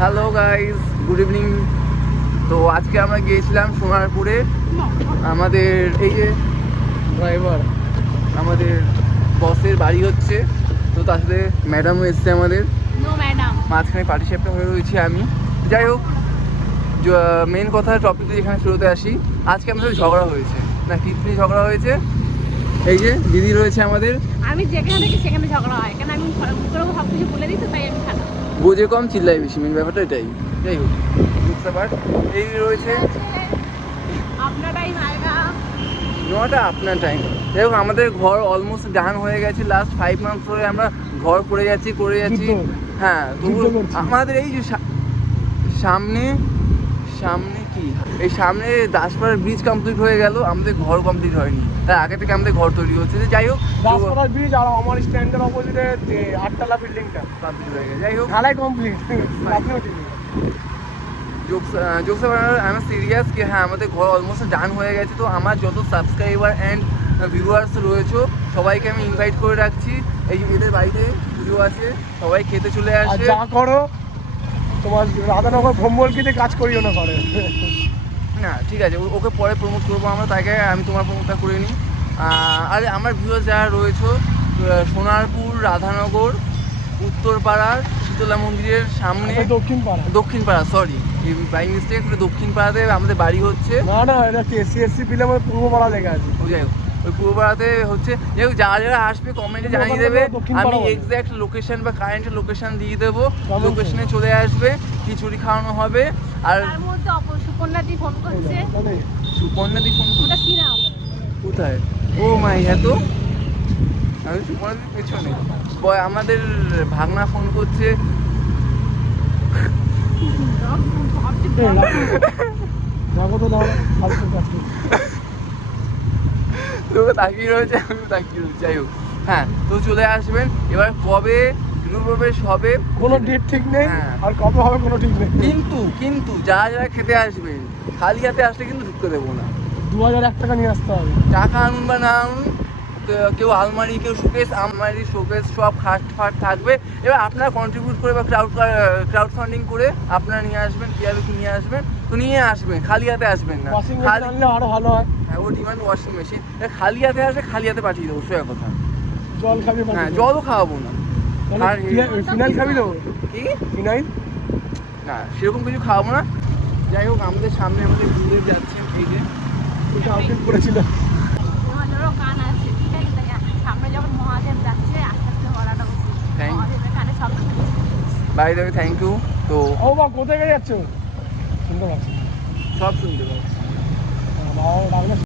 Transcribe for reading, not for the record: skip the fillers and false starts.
Hello guys, good evening. তো আজকে আমরা গিয়েছিলাম সোনারপুরে। আমাদের এই যে ড্রাইভার, আমাদের বসের বাড়ি হচ্ছে, তো তার সাথে ম্যাডামও এসছে আমাদের। মাঝখানে পার্টিসিপেট হয়ে রয়েছি আমি। যাই হোক, মেন কথা টপিকে যেখানে ফেরতে আসি, আজকে আমাদের ঝগড়া হয়েছে না, টিপনি ঝগড়া হয়েছে। এই যে দিদি রয়েছে আমাদের। আমি যেখানে দেখি সেখানে ঝগড়া হয়, কেন আমি সব কিছু বলে দিই তো, তাই আমি খারাপ বোঝে কম চিল্লাই বেশি, মেন ব্যাপারটা এটাই। যাই হোক, বুঝতে পার। এই রয়েছে আপনার টাইম আয়েগা, নটা আপনার টাইম। যাই হোক, আমাদের ঘর অলমোস্ট ডান হয়ে গেছে। লাস্ট 5 মান্থ ধরে আমরা ঘর করে যাচ্ছি। হ্যাঁ, তবু আমাদের এই যে সামনে কি এই সামনে দাসপাড়ার ব্রিজ কমপ্লিট হয়ে গেল, আমাদের ঘর কমপ্লিট হয়নি। তার আগে থেকে আমাদের ঘর তৈরি হচ্ছে। যাই হোক, দাসপাড়ার ব্রিজ আর আমার স্ট্যান্ডের অপোজিটে 8তলা বিল্ডিংটা কমপ্লিট হয়ে গেছে। যাই হোক, ঢালাই কমপ্লিট। আপনিও ঠিক জোকস আমি সিরিয়াস কি, হ্যাঁ আমাদের ঘর অলমোস্ট ডান হয়ে গেছে। তো আমার যত সাবস্ক্রাইবার অ্যান্ড ভিউয়ার্স রয়েছে সবাইকে আমি ইনভাইট করে রাখছি। এই এদের বাড়িতে পুজো আছে, সবাই খেতে চলে আসে। যা করো তোমার রাধানগর ভোম্বলকিতে কাজ করিও না ঘরে। না ঠিক আছে, ওকে পরে প্রমোট করবো আমরা, তাকে আমি তোমার প্রমোটটা করে নিই। আর আমার ভিউয়ার্স যারা রয়েছে সোনারপুর, রাধানগর, উত্তরপাড়ার শীতলা মন্দিরের সামনে, দক্ষিণপাড়া সরি বাই মিস্টেক, দক্ষিণপাড়াতে আমাদের বাড়ি হচ্ছে। না এটা কেসিএসসি ফিল্ম পূর্বপাড়া লেখা আছে। যাই হোক, ওই পূর্বপাড়াতে হচ্ছে। যাই হোক, যারা আসবে কমেন্টে জানিয়ে দেবে, আমি এক্স্যাক্ট লোকেশন বা কারেন্ট লোকেশন দিয়ে দেবো। লোকেশনে চলে আসবে, খিচুড়ি খাওয়ানো হবে। আর তার মধ্যে সুকন্যাদি ফোন করছে। সুকন্যাদি ফোন ওটা কি নাম? কোথায়? ও মাই, হ্যাঁ তো আমি সুকন্যাদির পেছনে আমাদের ভাগনা ফোন করছে। তোকে তাকিয়ে রয়েছে, আমি তাকিয়ে রয়েছি। যাই হোক, হ্যাঁ তো চলে আসবেন। এবার কবে গৃহপ্রবেশ হবে কোনো ডেট ঠিক নেই, আর কবে হবে কোনো ঠিক নেই। কিন্তু যারা খেতে আসবেন, খালি হাতে আসলে কিন্তু ঢুকতে দেবো না। 2001 টাকা নিয়ে আসতে হবে। টাকা আনুন বা না আনুন, কেউ আলমারি, কেউ শোকেস, আলমারি শোকেস সব খাট ফাট থাকবে। এবার আপনারা কন্ট্রিবিউট করে বা ক্রাউড ফান্ডিং করে আপনারা নিয়ে আসবেন, টিআরপি নিয়ে আসবেন। তো নিয়ে আসবেন, খালি হাতে আসবেন না। খালি আনলে আরো ভালো হয়। হ্যাঁ, ও ডিমান্ড ওয়াশিং মেশিন। খালি হাতে আসবে, খালি হাতে পাঠিয়ে দেবো, সোজা কথা। জল খাবি? হ্যাঁ, জলও খাওয়াবো না। আর ফিনাইল খাবি তো? কি ফিনাইল না, সেরকম কিছু খাওয়াবো না। যাই হোক, আমাদের সামনে আমাদের গুরুদেব যাচ্ছে। এই যে এটা আপডেট করেছিল। মহাদেবেরও গান আছে, ঠিক আছে? সামনে যখন মহাদেব যাচ্ছে, আস্তে আস্তে হলাটা উচিত। মহাদেবের গানে সব by the way, thank you. তো ও বা কোথায় যাচ্ছ? শুনতে পাচ্ছি, সব শুনতে পাচ্ছি। বাবা